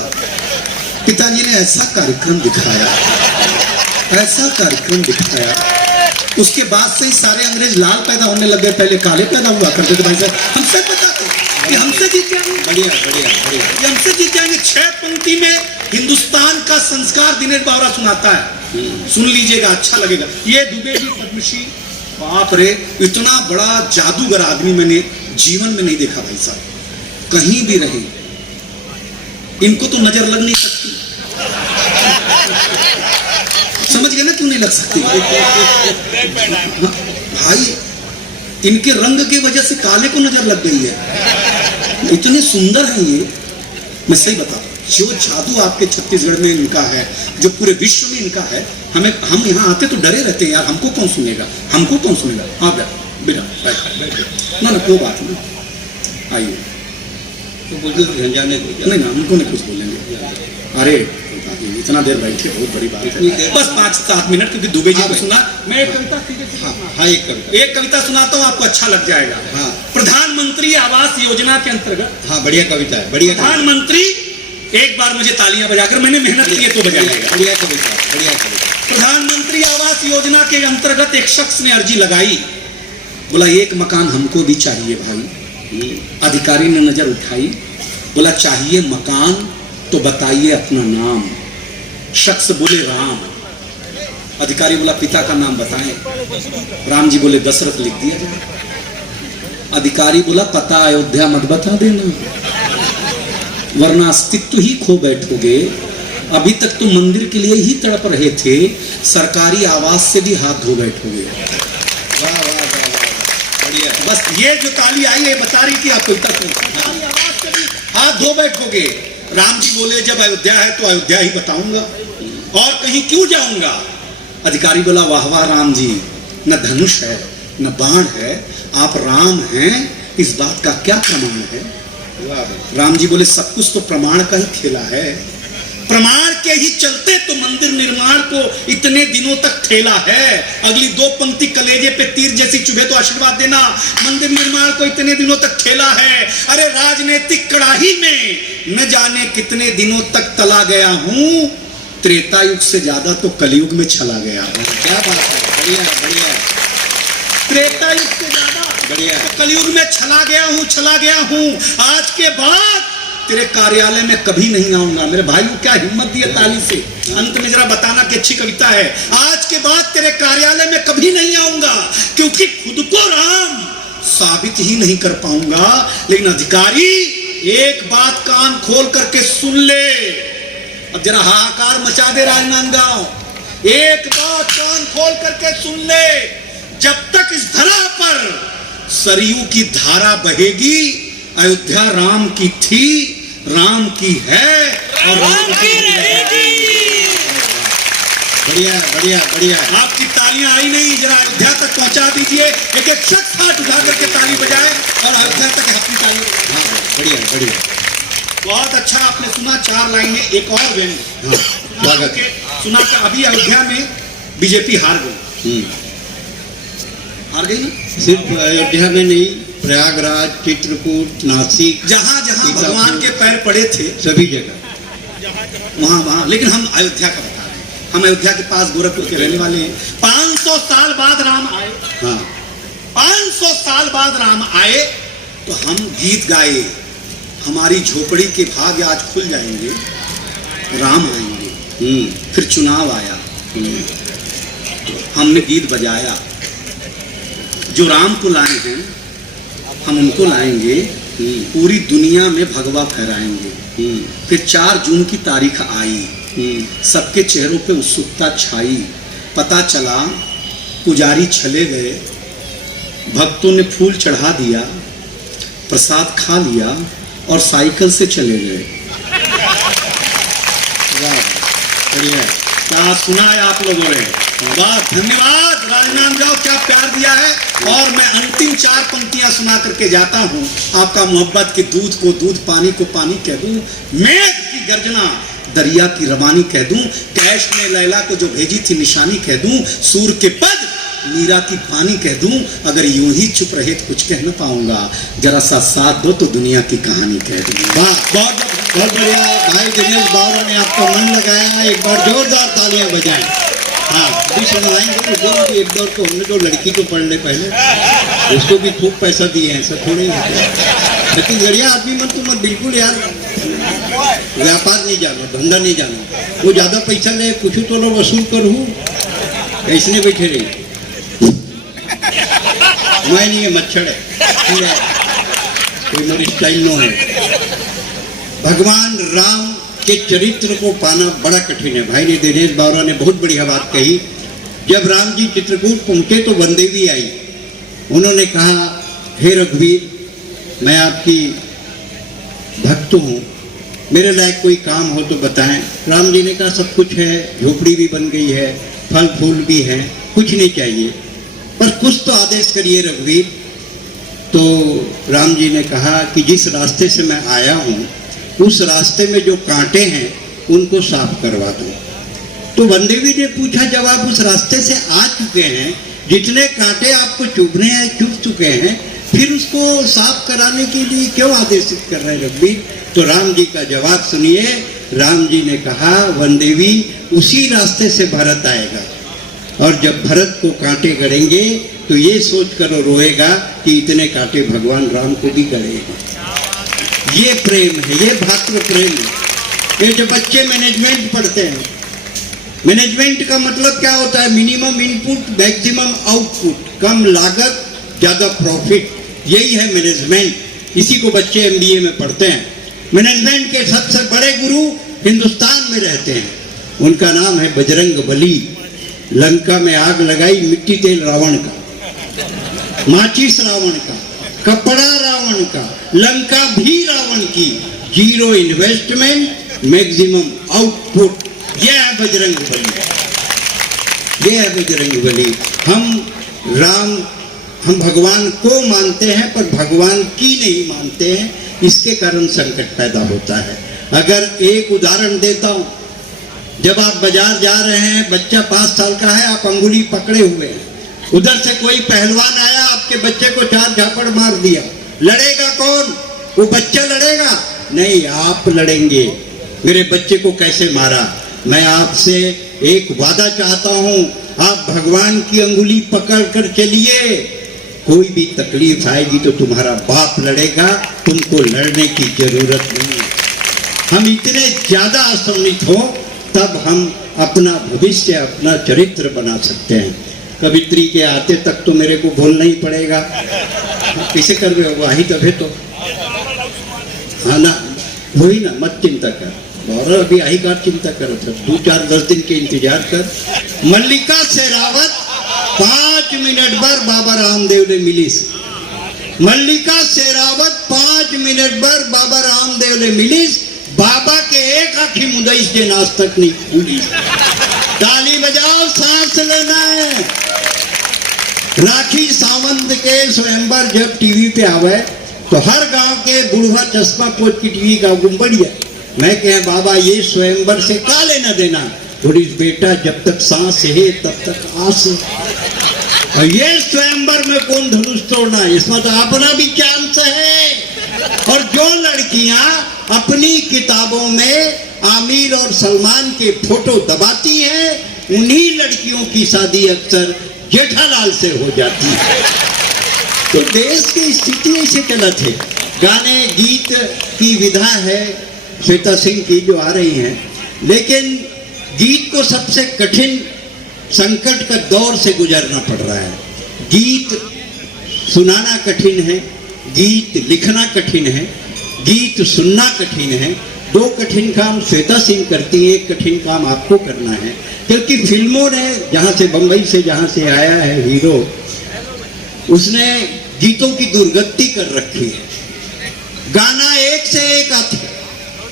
पिताजी ने ऐसा कार्यक्रम दिखाया, ऐसा कार्यक्रम दिखाया। उसके बाद से ही सारे अंग्रेज लाल पैदा होने लग गए, पहले काले पैदा हुआ करते थे भाई साहब। हमसे पता था कि हमसे जीत जाएंगे, बढ़िया बढ़िया बढ़िया, ये हमसे जीत जाएंगे। 6 पंक्ति में हिंदुस्तान का संस्कार दिनेश बावरा सुनाता है, सुन लीजिएगा, अच्छा लगेगा। ये दुबे जी पद्मश्री, बाप रे, इतना बड़ा जादूगर आदमी मैंने जीवन में नहीं देखा भाई साहब, कहीं भी रहे। इनको तो नजर लग नहीं सकती, समझ गए ना क्यों नहीं लग सकती? भाई, इनके रंग की वजह से काले को नजर लग गई है। इतने सुंदर हैं ये, मैं सही बताता हूं। जो जादू आपके छत्तीसगढ़ में इनका है, जो पूरे विश्व में इनका है, हम यहाँ आते तो डरे रहते हैं यार, हमको कौन सुनेगा, हमको कौन सुनेगा। हाँ बेटा ना ना, कोई बात नहीं, आइए। तो बोलते जाने को नहीं ना, उनको नहीं कुछ बोलेंगे। अरे इतना देर बैठे, बहुत बड़ी बात है। बस 5-7 मिनट, क्योंकि दुबे जी को सुना। मैं एक कविता एक कविता सुनाता हूँ, आपको अच्छा लग जाएगा। हाँ। प्रधानमंत्री आवास योजना के अंतर्गत, हाँ बढ़िया कविता है, बढ़िया। प्रधानमंत्री, एक बार मुझे तालियां बजाकर, मैंने मेहनत की है तो बजाइएगा। बढ़िया कविता, बढ़िया कविता। प्रधानमंत्री आवास योजना के अंतर्गत एक शख्स ने अर्जी लगाई, बोला एक मकान हमको भी चाहिए भाई। अधिकारी ने नजर उठाई, बोला चाहिए मकान तो बताइए अपना नाम। शख्स बोले राम। अधिकारी बोला पिता का नाम बताएं। राम जी बोले दशरथ लिख दिया जाए। अधिकारी बोला पता अयोध्या मत बता देना, वरना अस्तित्व ही खो बैठोगे। अभी तक तो मंदिर के लिए ही तड़प रहे थे, सरकारी आवास से भी हाथ धो बैठोगे। वाह वाह वाह वाह, बढ़िया। बस ये जो ताली आई है बता रही थी आपको, हाथ धो बैठोगे। राम जी बोले जब अयोध्या है तो अयोध्या ही बताऊंगा, और कहीं क्यों जाऊंगा। अधिकारी बोला वाह वाह राम जी, न धनुष है न बाण है, आप राम हैं, इस बात का क्या प्रमाण है। राम जी बोले सब कुछ तो प्रमाण का ही खेला है, प्रमाण के ही चलते तो मंदिर निर्माण को इतने दिनों तक ठेला है। अगली 2 पंक्ति कलेजे पे तीर जैसी चुभे तो आशीर्वाद देना। मंदिर निर्माण को इतने दिनों तक ठेला है, अरे राजनीतिक कड़ाही में न जाने कितने दिनों तक तला गया हूं, त्रेता युग से ज्यादा तो कलयुग में चला गया। क्या बात है, बढ़िया बढ़िया। त्रेता युग से ज्यादा। बढ़िया। तो कलयुग में चला गया हूँ। आज के बाद तेरे कार्यालय में कभी नहीं आऊंगा। मेरे भाई को क्या हिम्मत दी है ताली से। अंत में जरा बताना कि अच्छी कविता है। आज के बाद तेरे कार्यालय में कभी नहीं आऊंगा, क्योंकि खुद को राम साबित ही नहीं कर पाऊंगा। लेकिन अधिकारी, एक बात कान खोल करके सुन ले। अब जरा हाहाकार मचा दे राजनांदगांव। एक बात कान खोल करके सुन ले। जब तक इस धरा पर सरयू की धारा बहेगी, अयोध्या राम की थी, राम की है और राम की रहेगी। बढ़िया बढ़िया बढ़िया। आपकी तालियां आई नहीं, जरा अयोध्या तक पहुंचा दीजिए। एक एक शख्स हाथ उठा करके ताली बजाए और अयोध्या तक अपनी ताली। हाँ बढ़िया बढ़िया। बहुत अच्छा आपने सुना। 4 लाइनें एक और व्यंग। हाँ स्वागत। सुना कि अभी अयोध्या में बीजेपी हार गई। हार गई ना? सिर्फ अयोध्या में नहीं, प्रयागराज, चित्रकूट, नासिक, जहां जहां भगवान के पैर पड़े थे सभी जगह वहां वहां। लेकिन हम अयोध्या का बता रहे हैं। हम अयोध्या के पास गोरखपुर के रहने वाले हैं। 500 साल बाद राम आए। हाँ 500 साल बाद राम आए तो हम गीत गाए। हमारी झोपड़ी के भाग्य आज खुल जाएंगे, राम आएंगे। फिर चुनाव आया, हमने गीत बजाया। जो राम को लाए हैं हम उनको लाएंगे, पूरी दुनिया में भगवा फहराएंगे। फिर 4 जून की तारीख आई, सबके चेहरों पे उत्सुकता छाई। पता चला पुजारी चले गए, भक्तों ने फूल चढ़ा दिया, प्रसाद खा लिया और साइकिल से चले गए। बढ़िया। क्या सुना है आप लोगों ने? वाह, धन्यवाद राजनांदगांव, क्या प्यार दिया है। और मैं अंतिम 4 पंक्तियां सुना करके जाता हूं। आपका मोहब्बत के दूध को दूध, पानी को पानी कह दूं, मेघ की गर्जना दरिया की रवानी कह दूं, कैश ने लैला को जो भेजी थी निशानी कह दूं, सूर के पद मीरा की पानी कह दूं। अगर यूं ही चुप रहे तो कुछ कह न पाऊंगा, जरा सा साथ दो तो दुनिया की कहानी कह दूं। वाह बहुत बढ़िया। भाई दिनेश बावरा ने आपका मन लगाया। एक बार जोरदार तालियां बजाएं। हाँ अभी सुनवाएंगे तो एक दौर को हमने तो लड़की को पढ़ ले पहले, उसको भी खूब पैसा दिए हैं, सब थोड़े ही। छत्तीसगढ़िया आदमी मत तो मत बिल्कुल यार, व्यापार नहीं जानो, धंधा नहीं जानो। वो ज्यादा पैसा ले, कुछ तो लो वसूल करूँ, ऐसने बैठे रही। मैं नहीं है, मच्छर है, कोई मेरी स्टाइल नो है। भगवान राम के चरित्र को पाना बड़ा कठिन है। भाई ने दिनेश बावरा ने बहुत बढ़िया बात कही। जब राम जी चित्रकूट पहुंचे तो वनदेवी आई। उन्होंने कहा, हे रघुवीर, मैं आपकी भक्त हूँ, मेरे लायक कोई काम हो तो बताएं। राम जी ने कहा, सब कुछ है, झोपड़ी भी बन गई है, फल फूल भी है, कुछ नहीं चाहिए, पर कुछ तो आदेश करिए रघुवीर। तो राम जी ने कहा कि जिस रास्ते से मैं आया हूँ उस रास्ते में जो कांटे हैं उनको साफ करवा दो। तो वनदेवी ने पूछा, जब आप उस रास्ते से आ चुके हैं, जितने कांटे आपको चुभने हैं चुभ चुके हैं, फिर उसको साफ कराने के लिए क्यों आदेशित कर रहे हैं रघुवीर? तो राम जी का जवाब सुनिए। राम जी ने कहा, वनदेवी, उसी रास्ते से भरत आएगा और जब भरत को कांटे गड़ेंगे तो ये सोच कर रोएगा कि इतने कांटे भगवान राम को भी गड़ेगा। ये प्रेम है, ये भातृ प्रेम है। ये जो बच्चे मैनेजमेंट पढ़ते हैं, मैनेजमेंट का मतलब क्या होता है? मिनिमम इनपुट मैक्सिमम आउटपुट, कम लागत ज्यादा प्रॉफिट, यही है मैनेजमेंट। इसी को बच्चे एमबीए में पढ़ते हैं। मैनेजमेंट के सबसे बड़े गुरु हिंदुस्तान में रहते हैं, उनका नाम है बजरंग बली। लंका में आग लगाई, मिट्टी तेल रावण का, माचिस रावण का, कपड़ा रावण का, लंका भी रावण की, 0 इन्वेस्टमेंट मैक्सिमम आउटपुट। यह है बजरंग बली, यह है बजरंग बली। हम भगवान को मानते हैं पर भगवान की नहीं मानते हैं, इसके कारण संकट पैदा होता है। अगर एक उदाहरण देता हूं, जब आप बाजार जा रहे हैं, बच्चा 5 साल का है, आप अंगुली पकड़े हुए हैं, उधर से कोई पहलवान आया, आपके बच्चे को 4 झापड़ मार दिया, लड़ेगा कौन? वो बच्चा लड़ेगा? नहीं, आप लड़ेंगे। मेरे बच्चे को कैसे मारा? मैं आपसे एक वादा चाहता हूं, आप भगवान की अंगुली पकड़ कर चलिए। कोई भी तकलीफ आएगी तो तुम्हारा बाप लड़ेगा, तुमको लड़ने की जरूरत नहीं। हम इतने ज्यादा असम्मित हो तब हम अपना भविष्य, अपना चरित्र बना सकते हैं। कवित्री के आते तक तो मेरे को बोलना ही पड़ेगा। किसे कर रहे हो वही तभी तो, हाँ ना, वही ना, मत चिंता कर। और अभी आई का चिंता करो, सब 2-4-10 दिन के इंतजार कर। मल्लिका शेरावत 5 मिनट भर बाबा रामदेव ने मिलीस। मल्लिका शेरावत 5 मिनट भर बाबा रामदेव ने मिलीस। बाबा के एक आंखी मुदईस के नाच तक नहीं खुली। ताली बजाओ, सांस लेना है। राखी सावंत के स्वयंवर जब टीवी पे आवे तो हर गांव के बुढ़वा चश्मा पोत की टीवी का गुम्बड़िया। मैं कहे बाबा ये स्वयंवर से का लेना देना? थोड़ी बेटा जब तक सांस है तब तक आस है। और ये स्वयंवर में कौन धनुष तोड़ना, इसमें तो अपना भी चांस है। और जो लड़कियां अपनी किताबों में आमिर और सलमान के फोटो दबाती हैं, उन्हीं लड़कियों की शादी अक्सर जेठालाल से हो जाती है। तो देश की स्थिति ऐसे चलत है। गाने गीत की विधा है श्वेता सिंह की जो आ रही हैं, लेकिन गीत को सबसे कठिन संकट का दौर से गुजरना पड़ रहा है। गीत सुनाना कठिन है, गीत लिखना कठिन है, गीत सुनना कठिन है। 2 कठिन काम श्वेता सिंह करती है, एक कठिन काम आपको करना है। क्योंकि फिल्मों ने जहां से, बंबई से जहां से आया है हीरो, उसने गीतों की दुर्गति कर रखी है। गाना एक से एक आते,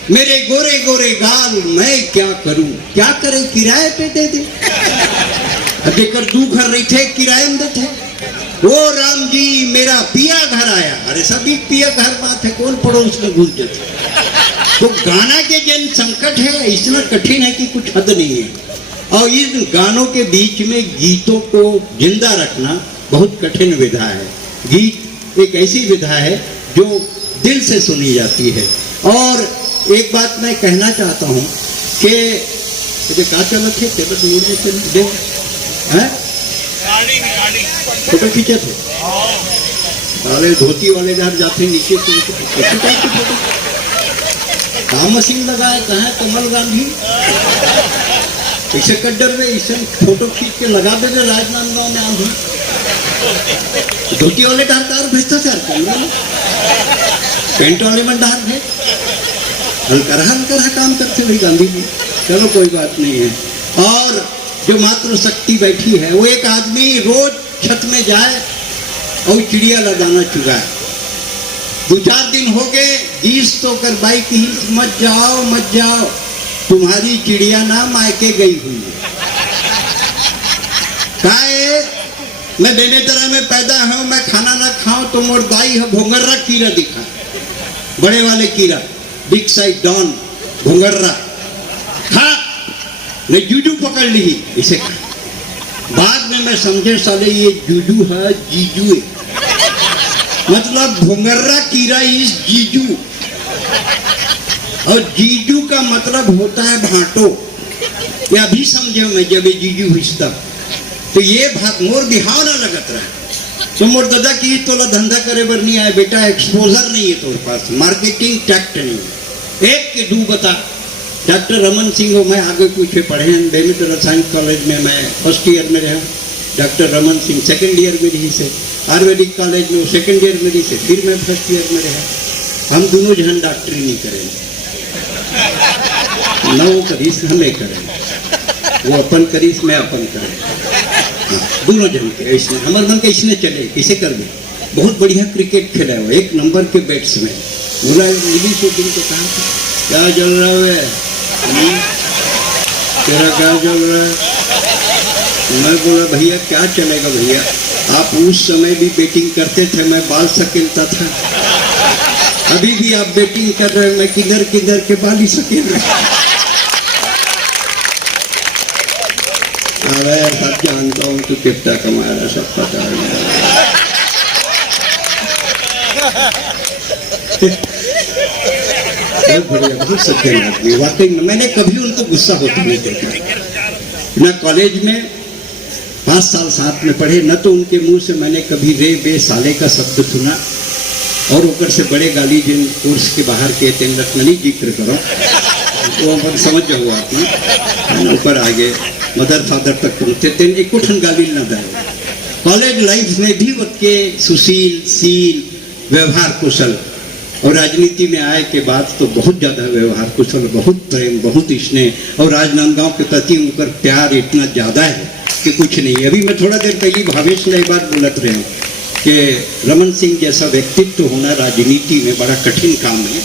मेरे गोरे गोरे गाल मैं क्या करूं, क्या करे किराए पे दे दे। देकर दू घर रही थे किराए में देते। ओ राम जी मेरा पिया घर आया, अरे सभी पिया घर बात है, कौन पड़ोस में घुस जाते। तो गाना के जन संकट है इतना कठिन है कि कुछ हद नहीं है। और इन गानों के बीच में गीतों को जिंदा रखना बहुत कठिन विधा है। गीत एक ऐसी विधा है जो दिल से सुनी जाती है। और एक बात मैं कहना चाहता हूँ कि का चलत है टेबल मोड़ने के लिए हैं, फोटो खींचे थे वाले धोती वाले घर जाते नीचे से कहा मशीन लगाए, कहा कमल गांधी इसे कड्डर में इसे फोटो खींच के लगा दे राजनांदगांव में आंधी धोती वाले डार भ्रष्टाचार पेंट वाले में डार है हल्का काम करते भाई गांधी जी। चलो कोई बात नहीं है। और जो मातृ शक्ति बैठी है, वो एक आदमी रोज छत में जाए और चिड़िया लगाना चुगाए। 2-4 दिन हो गए, 20 तो कर बाइक ही मत जाओ, तुम्हारी चिड़िया ना मायके गई हुई है। काहे मैं बेनेतरा में पैदा हूं, मैं खाना ना खाऊं तो मोर दाई है भोंगर्रा कीड़ा दिखा, बड़े वाले कीड़ा, बिग साइज डॉन भोंगर्रा खा ने जूजू पकड़ ली इसे। बाद में मैं समझे साले ये जूजू है, जीजू है, मतलब भोंगर्रा कीड़ा इस जीजू, और जीजू का मतलब होता है भाटो। ये अभी समझे मैं जब ये जीजू हिस्सा तो ये मोर बिहाव ना लगत रहा। तो मोर दादा की तोला धंधा करे बर नहीं आए बेटा, एक्सपोजर नहीं है तोर पास, मार्केटिंग टैक्ट नहीं है। एक के 2 बता। डॉक्टर रमन सिंह हो, मैं आगे पीछे पढ़े हैं, बेमेतरा साइंस कॉलेज में मैं फर्स्ट ईयर में रहा। Doctor Raman Singh second year में रही से, आयुर्वेदिक कॉलेज में सेकंड ईयर में रही से, फिर मैं फर्स्ट ईयर में रहा। हम दोनों जन डॉक्टरी नहीं करें, न वो करीस हमें करें, वो अपन करीस मैं अपन करें, हाँ, दोनों जन के ऐसे हमारे मन के इसने चले इसे कर दे। बहुत बढ़िया क्रिकेट खेला है, 1 नंबर के बैट्समैन। बोला मिली से दिन को कहा क्या चल रहा है, तेरा क्या चल रहा है? मैं बोला भैया क्या चलेगा भैया, आप उस समय भी बैटिंग करते थे, मैं बाल सकेलता था, अभी भी आप बैटिंग कर रहे हैं, मैं किधर के बाल ही सकेल रहा। अरे सब जानता हूँ तू कितना कमा रहा, सब पता है। बहुत बढ़िया, बहुत सज्जन आदमी वाकई में। मैंने कभी उनको गुस्सा होते नहीं देखा। न कॉलेज में 5 साल साथ में पढ़े, न तो उनके मुंह से मैंने कभी रे बे साले का शब्द सुना, और ऊपर से बड़े गाली जिन कोर्स के बाहर के तेन नहीं जिक्र करो, वो अपन समझ जाओ आपने, ऊपर आ गए मदर फादर तक पहुंचते तेन एक ठन गाली न दाए। कॉलेज लाइफ में भी के सुशील सील व्यवहार कुशल, और राजनीति में आए के बाद तो बहुत ज्यादा व्यवहार कुशल, बहुत प्रेम, बहुत स्नेह, और राजनांदगांव के प्रति उनका प्यार इतना ज्यादा है कि कुछ नहीं। अभी मैं थोड़ा देर पहले भावेश ने एक बात बोलत रहे हूँ कि रमन सिंह जैसा व्यक्तित्व होना राजनीति में बड़ा कठिन काम है।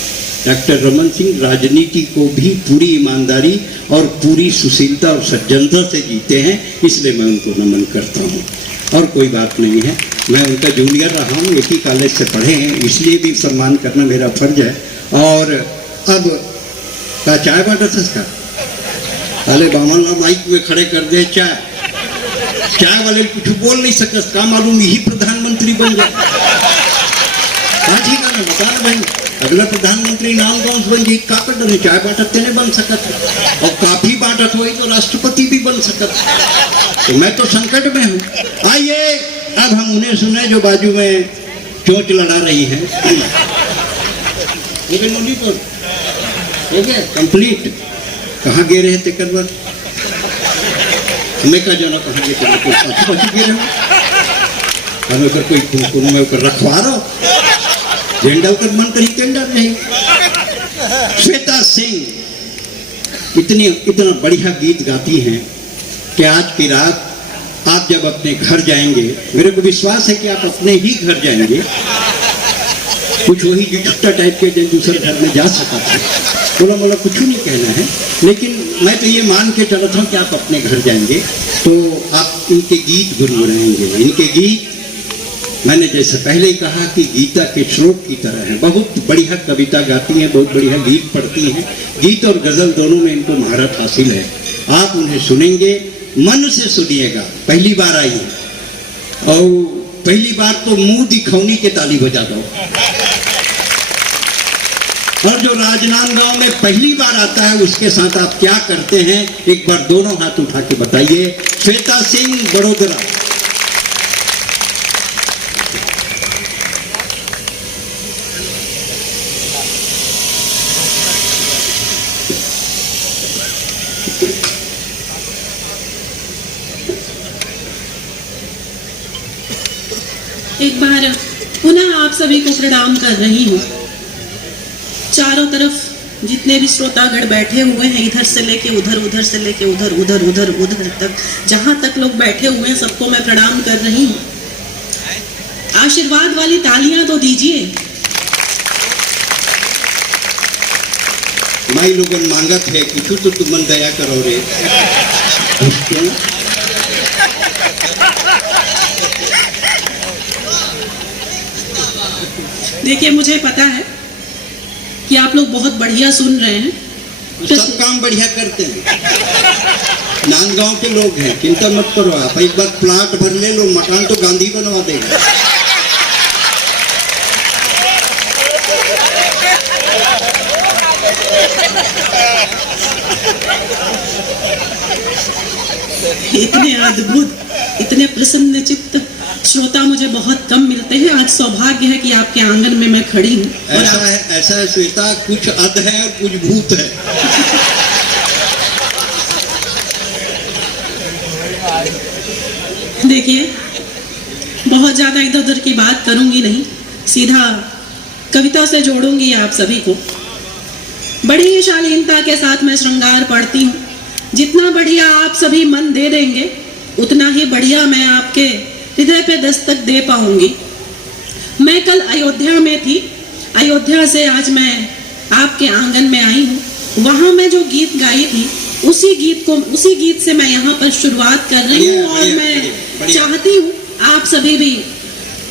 डॉक्टर रमन सिंह राजनीति को भी पूरी ईमानदारी और पूरी सुशीलता और सज्जनता से जीते हैं, इसलिए मैं उनको नमन करता हूँ, और कोई बात नहीं है। मैं उनका जूनियर रहा हूँ, एक ही कॉलेज से पढ़े हैं, इसलिए भी सम्मान करना मेरा फर्ज है। और अब का चाय बाटा था, अरे बामन माइक में खड़े कर दे चाय वाले कुछ बोल नहीं सकत, का मालूम यही प्रधानमंत्री बन जाए। ठीक है, बता ना भाई, अगला प्रधानमंत्री नामगंज बन जाए, का कर डरे, चाय बांटत नहीं बन सकत, और काफी बांटत हो तो राष्ट्रपति भी बन सकत। तो मैं तो संकट में हूँ। आइए अब हम उन्हें सुने जो बाजू में चोट लड़ा रही है। हो गया कंप्लीट। कहाँ गे रहे थे करवर, हमें का जाना कहाँ गे गे रहे, हमें कर कोई कोनो में रखवा रहा झंडा कर मन करी टेंडर नहीं। श्वेता सिंह इतना बढ़िया गीत गाती हैं कि आज की रात आप जब अपने घर जाएंगे, मेरे को विश्वास है कि आप अपने ही घर जाएंगे, कुछ वही जुटा टाइप के दूसरे घर में जा सका था, बोला बोला कुछ नहीं कहना है, लेकिन मैं तो ये मान के चलता हूँ कि आप अपने घर जाएंगे तो आप इनके गीत गुनगुनाएंगे। इनके गीत मैंने जैसे पहले ही कहा कि गीता के श्लोक की तरह है, बहुत बढ़िया कविता गाती हैं, बहुत बढ़िया गीत पढ़ती हैं, गीत और गजल दोनों में इनको महारत हासिल है। आप उन्हें सुनेंगे, मन से सुनिएगा। पहली बार आई है और पहली बार तो मुंह दिखौनी के ताली बजा दो, और जो राजनांदगांव में पहली बार आता है उसके साथ आप क्या करते हैं, एक बार दोनों हाथ उठा के बताइए। श्वेता सिंह, बड़ोदरा। एक बार पुनः आप सभी को प्रणाम कर रही हूँ। चारों तरफ जितने भी श्रोतागण बैठे हुए हैं, इधर से लेके उधर, उधर से लेके उधर, उधर उधर उधर तक, जहाँ तक लोग बैठे हुए हैं सबको मैं प्रणाम कर रही हूँ। आशीर्वाद वाली तालियां तो दीजिए। माई लोगन मांगत है कि तो तुमन दया करो रे। देखिए, मुझे पता है कि आप लोग बहुत बढ़िया सुन रहे हैं, सब काम बढ़िया करते हैं, नांदगांव के लोग हैं, चिंता मत करो आप। एक बार प्लाट भर ले लो, मकान तो गांधी बनवा देगा। इतने अद्भुत, इतने प्रसन्न चित्त श्रोता मुझे बहुत कम मिलते हैं। आज सौभाग्य है कि आपके आंगन में मैं खड़ी हूँ। ऐसा है श्वेता, कुछ अध है और कुछ भूत है। देखिए, बहुत ज्यादा इधर उधर की बात करूंगी नहीं, सीधा कविता से जोड़ूंगी आप सभी को। बड़ी ही शालीनता के साथ मैं श्रृंगार पढ़ती हूँ। जितना बढ़िया आप सभी मन दे देंगे, उतना ही बढ़िया मैं आपके हृदय पे दस्तक दे पाऊंगी। मैं कल अयोध्या में थी, अयोध्या से आज मैं आपके आंगन में आई हूँ। वहां मैं जो गीत गाई थी, उसी गीत से मैं यहाँ पर शुरुआत कर रही हूँ, और मैं चाहती हूँ आप सभी भी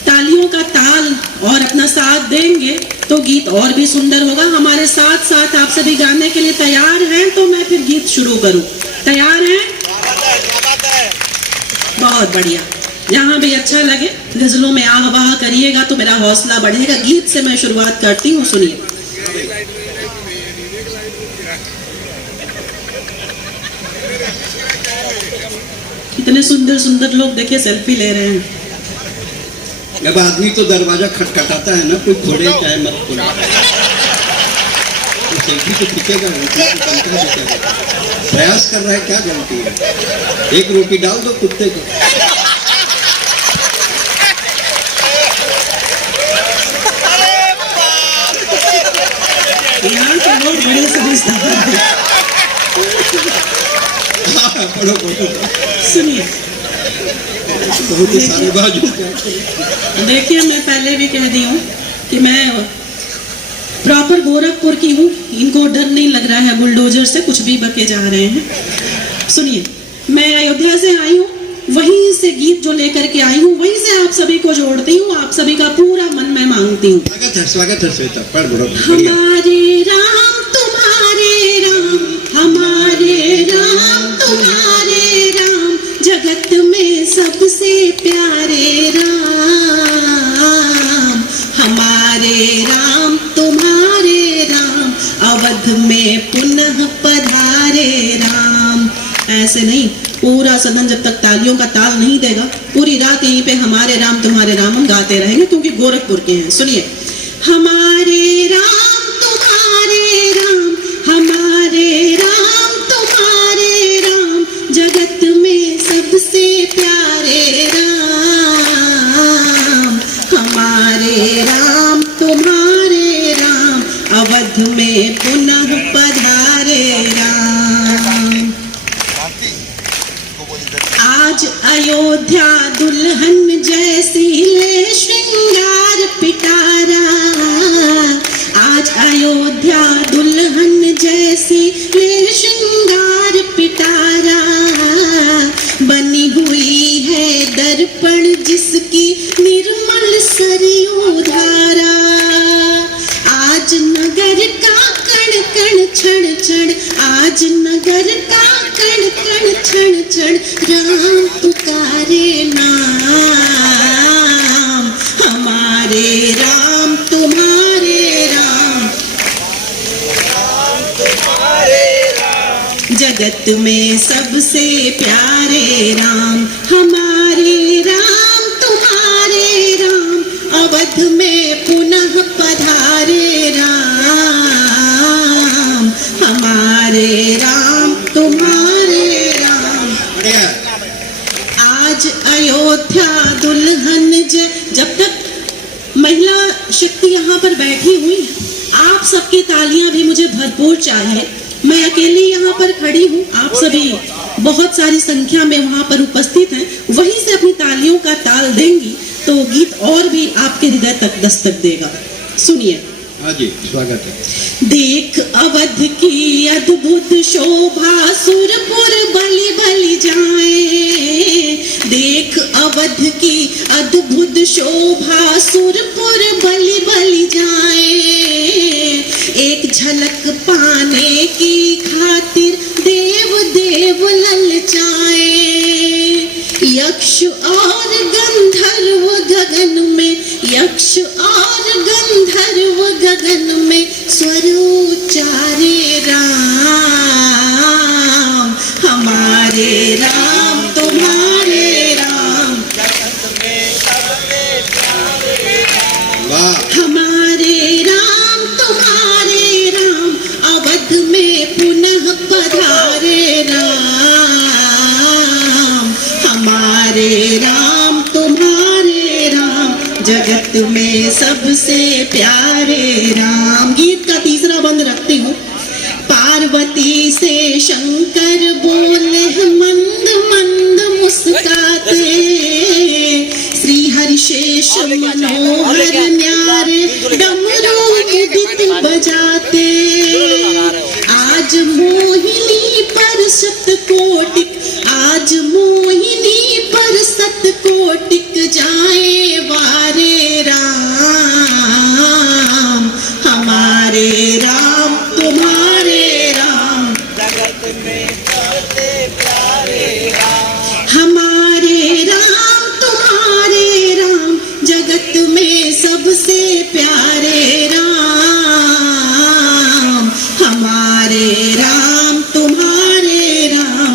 तालियों का ताल और अपना साथ देंगे तो गीत और भी सुंदर होगा। हमारे साथ साथ आप सभी गाने के लिए तैयार हैं? तो मैं फिर गीत शुरू करूं। तैयार हैं? बहुत बढ़िया। जहाँ भी अच्छा लगे गजलों में आह वाह करिएगा तो मेरा हौसला बढ़ेगा। गीत से मैं शुरुआत करती हूँ, सुनिए। कितने सुंदर सुंदर लोग देखिए सेल्फी ले रहे हैं। जब आदमी तो दरवाजा खटखटाता है ना, कोई खोले चाहे मत खोले, तो सेल्फी तो खींचेगा, प्रयास कर रहा है, क्या गलती है? एक रोटी डाल दो कुत्ते को। यहाँ के लोग बड़े समझदार हैं। पढ़ो पढ़ो, सुनिए, बहुत ही सारे बाजू। देखिए मैं पहले भी कह दी हूँ कि मैं प्रॉपर गोरखपुर की हूँ, इनको डर नहीं लग रहा है बुलडोजर से, कुछ भी बके जा रहे हैं। सुनिए, मैं अयोध्या से आई हूँ, वहीं से गीत जो लेकर के आई हूँ वहीं से आप सभी को जोड़ती हूँ, आप सभी का पूरा मन मैं मांगती हूँ। स्वागत है श्वेता, पढ़ बड़ो। हमारे राम तुम्हारे राम, हमारे राम तुम्हारे राम, जगत में सबसे प्यारे राम। हमारे राम तुम्हारे राम, अवध में पुनः पधारे राम। ऐसे नहीं, पूरा सदन जब तक तालियों का ताल नहीं देगा, पूरी रात यहीं पे हमारे राम तुम्हारे राम हम गाते रहेंगे, क्योंकि गोरखपुर के हैं। सुनिए, हमारे राम तुम्हारे राम, हमारे राम तुम्हारे राम, जगत में सबसे प्यारे राम। हमारे राम तुम्हारे राम, अवध में पुनः पधारे राम। आज अयोध्या दुल्हन जैसी ले श्रृंगार पिटारा, आज अयोध्या दुल्हन जैसी ले श्रृंगार पिटारा, बनी हुई है दर्पण जिसकी निर्मल सरयू धारा। आज नगर का कण कण क्षण क्षण, आज नगर का कण कण क्षण क्षण, राम पुकारे नाम। हमारे राम तुम्हारे राम, जगत में सबसे प्यारे राम। हमारे राम तुम्हारे राम, अवध में पुनः पधारे राम। हमारे राम तुम्हारे राम, आज अयोध्या दुल्हन जब तक महिला शक्ति यहाँ पर बैठी हुई, आप सबकी तालियां भी मुझे भरपूर चाहिए। मैं अकेली यहाँ पर खड़ी हूँ, आप सभी बहुत सारी संख्या में वहाँ पर उपस्थित हैं, वहीं से अपनी तालियों का ताल देंगी तो गीत और भी आपके हृदय तक दस्तक देगा। सुनिए। हाँ जी, स्वागत है। देख अवध की अद्भुत शोभा, सुरपुर बलि बलि जाए। देख अवध की अद्भुत शोभा, सुरपुर बलि बलि जाए। एक झलक पाने की खातिर देव देव ललचाए। यक्ष और गंधर्व गगन में, यक्ष और गंधर्व गगन में, स्वर उच्चारे राम। हमारे राम तुम्हारे राम, वाह। हमारे राम तुम्हारे राम, अवध में पुनः पधारे राम। हमारे राम तुम्हारे राम, जगत में सबसे प्यारे राम। गीत का तीसरा बंद रखती हूँ। पार्वती से शंकर बोले मंद मंद मुस्काते, श्री हरिशेष मनोहर न्यारे डमरू उदित बजाते। आज मोहिनी पर शतकोटिक, आज मोहिनी पर शतकोटिक जाए वारे राम। हमारे राम तुम्हारे राम, हमारे राम तुम्हारे राम, जगत में सबसे प्यारे राम। हमारे राम तुम्हारे राम,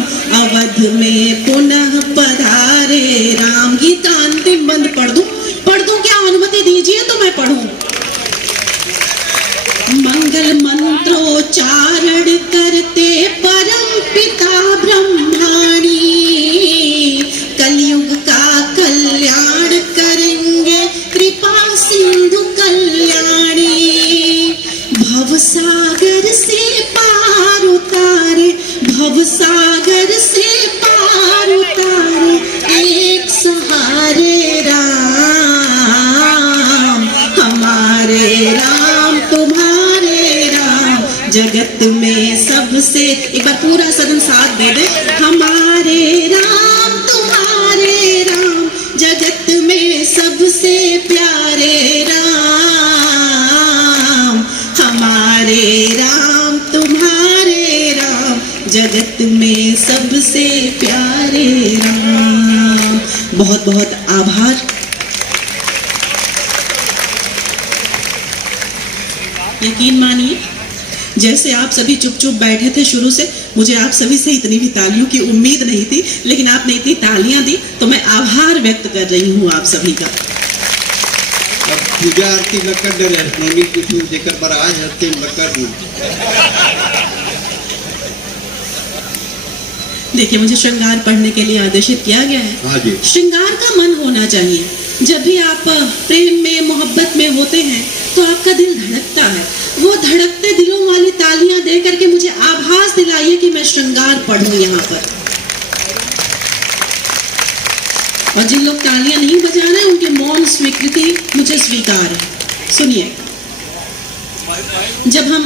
में पुनः पधारे राम। गीत का अंतिम बंद पढ़ दूं क्या? अनुमति दीजिए तो मैं पढ़ूं। मंगल मंत्रोच्चारण करते परम पिता ब्रह्माणी, कलयुग का कल्याण करेंगे कृपा सिंधु कल्याणी। भवसागर से पार उतारे, भवसागर से पार उतारे, एक सहारे राम, हमारे राम तुम्हारे राम, जगत में सबसे, एक बार पूरा सदन साथ दे दे। हमारे राम तुम्हारे राम, जगत में सबसे प्यारे राम, हमारे राम तुम्हारे राम, जगत में सबसे प्यारे राम। बहुत बहुत आभार। यकीन मानिए, जैसे आप सभी चुप चुप बैठे थे शुरू से, मुझे आप सभी से इतनी भी तालियों की उम्मीद नहीं थी, लेकिन आपने इतनी तालियां दी तो मैं आभार व्यक्त कर रही हूँ आप सभी का। अब पूजा आरती न कर दे रहे, नोनी कुछ देकर बराज हरते न कर दूं। देखिए, मुझे श्रृंगार पढ़ने के लिए आदेशित किया गया है। हाँ जी। श्रृंगार का मन होना चाहिए। जब भी आप प्रेम में, मोहब्बत में होते हैं तो आपका दिल धड़कता है। वो धड़कते दिलों वाली तालियां दे करके मुझे आभास दिलाइए कि मैं श्रृंगार पढ़ूं यहाँ पर। और जिन लोग तालियां नहीं बजा रहे, उनके मौन स्वीकृति मुझे स्वीकार है। सुनिए, जब हम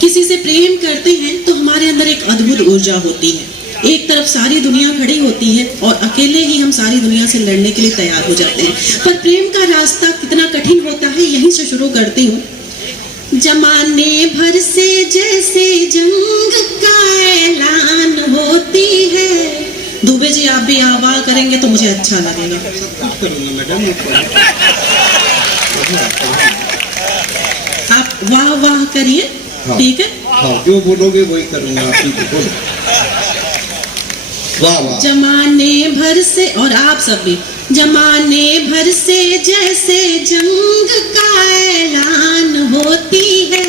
किसी से प्रेम करते हैं तो हमारे अंदर एक अद्भुत ऊर्जा होती है। एक तरफ सारी दुनिया खड़ी होती है और अकेले ही हम सारी दुनिया से लड़ने के लिए तैयार हो जाते हैं। पर प्रेम का रास्ता कितना कठिन होता है, यहीं से शुरू करती हूँ। जमाने भर से जैसे जंग का ऐलान होती है। दुबे जी, आप भी आवाज करेंगे तो मुझे अच्छा लगेगा। करूंगा मैडम। आप वाह वाह करिए। हाँ। ठीक है। हाँ, जो बोलोगे वही करूंगा। आप ही बोलो। वाह वाह। जमाने भर से, और आप सब भी, जमाने भर से जैसे जंग का ऐलान होती है।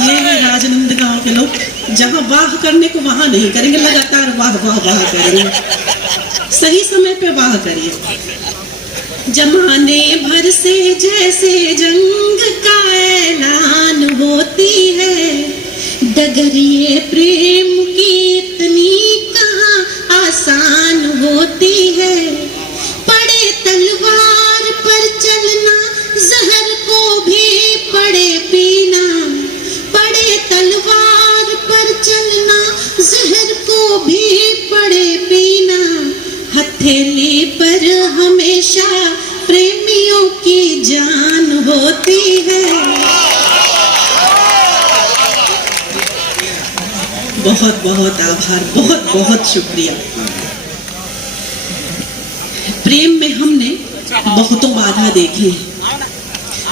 ये है राजनंद गांव के लोग, जहां वाह करने को वहां नहीं करेंगे, लगातार वाह वाह वाह करेंगे। सही समय पे वाह करिए। जमाने भर से जैसे जंग का ऐलान होती है, डगरिए प्रेम की इतनी कहाँ आसान होती है। पड़े तलवार पर चलना, जहर को भी पड़े पीना। पड़े तलवार पर चलना, जहर को भी पड़े पीना। हथेली पर हमेशा प्रेमियों की जान होती है। बहुत बहुत आभार, बहुत बहुत शुक्रिया। प्रेम में हमने बहुतों बाधा देखे हैं,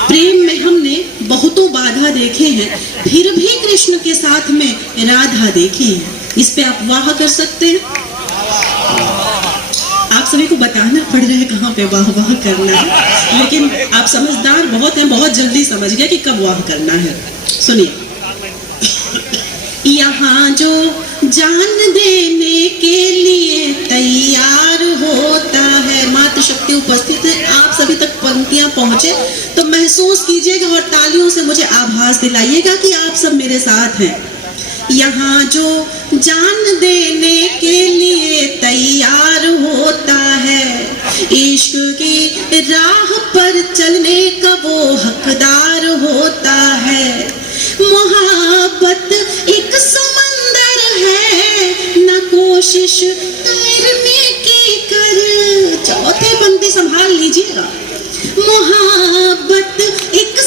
प्रेम में हमने बहुतों बाधा देखे हैं, फिर भी कृष्ण के साथ में राधा देखी है। इस पे आप वाह कर सकते हैं। आप सभी को बताना पड़ रहा है कहाँ पे वाह वाह करना है, लेकिन आप समझदार बहुत हैं, बहुत जल्दी समझ गए कि कब वाह करना है। सुनिए, यहाँ जो जान देने के लिए तैयार होता है, मातृशक्ति उपस्थित है। आप सभी तक पंक्तियां पहुंचे तो महसूस कीजिएगा और तालियों से मुझे आभास दिलाइएगा कि आप सब मेरे साथ हैं। यहाँ जो जान देने के लिए तैयार होता है, इश्क की राह पर चलने का वो हकदार होता है। मोहब्बत एक समंदर है, न कोशिश तैरने की कर। चौथी पंक्ति संभाल लीजिएगा। मोहब्बत एक